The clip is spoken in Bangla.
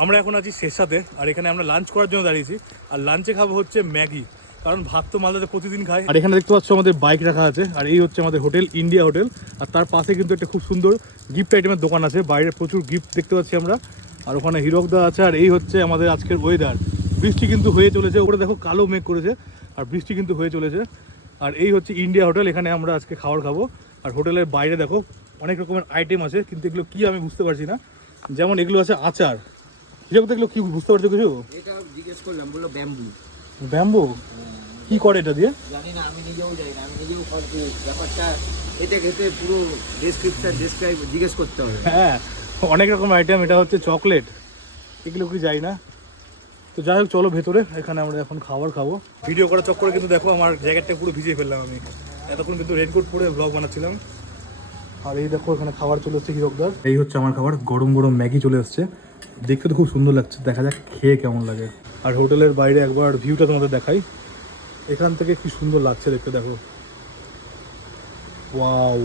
আমরা এখন আছি শেরশাতে, আর এখানে আমরা লাঞ্চ করার জন্য দাঁড়িয়েছি। আর লাঞ্চে খাবো হচ্ছে ম্যাগি, কারণ ভাত তো মালদাতে প্রতিদিন খাই। আর এখানে দেখতে পাচ্ছ আমাদের বাইক রাখা আছে, আর এই হচ্ছে আমাদের হোটেল ইন্ডিয়া হোটেল। আর তার পাশে কিন্তু একটা খুব সুন্দর গিফট আইটেমের দোকান আছে, বাইরে প্রচুর গিফট দেখতে পাচ্ছি আমরা। আর ওখানে হিরকদা আছে। আর এই হচ্ছে আমাদের আজকের ওয়েদার, বৃষ্টি কিন্তু হয়ে চলেছে, ওপরে দেখো কালো মেঘ করেছে, আর বৃষ্টি কিন্তু হয়ে চলেছে। আর এই হচ্ছে ইন্ডিয়া হোটেল, এখানে আমরা আজকে খাবার খাবো। আর হোটেলের বাইরে দেখো অনেক রকমের আইটেম আছে, কিন্তু এগুলো কি আমি বুঝতে পারছি না। যেমন এগুলো আছে আচার, হিরক দেখলো কি বুঝতে পারছো কিছু? এটা জিজ্ঞেস করলাম, বললো ব্যাম্বু। ব্যাম্বো কি করে এটা দিয়ে? জানি না, আমি নিজেও জানি না, আমি নিজেও ব্যাপারটা খেতে খেতে পুরো ডেসক্রাইব জিজ্ঞেস করতে হবে। হ্যাঁ, অনেক রকম আইটেম। এটা হচ্ছে চকলেট, এগুলো কি যাই না। তো যাই হোক, চলো ভেতরে, এখানে আমরা এখন খাবার খাবো। ভিডিও করার চক্করে কিন্তু দেখো আমার জ্যাকেটটা পুরো ভিজিয়ে ফেললাম আমি। এতক্ষণ কিন্তু রেনকোট পরে ব্লগ বানাচ্ছিলাম। আর এই দেখো এখানে খাবার চলে এসছে হিরকদার। এই হচ্ছে আমার খাবার, গরম গরম ম্যাগি চলে এসছে। দেখতে তো খুব সুন্দর লাগছে, দেখা যাক খেয়ে কেমন লাগে। আর হোটেলের বাইরে একবার ভিউটা তোমাদের দেখাই, এখান থেকে কি সুন্দর লাগছে দেখতে, দেখো। ওয়াও।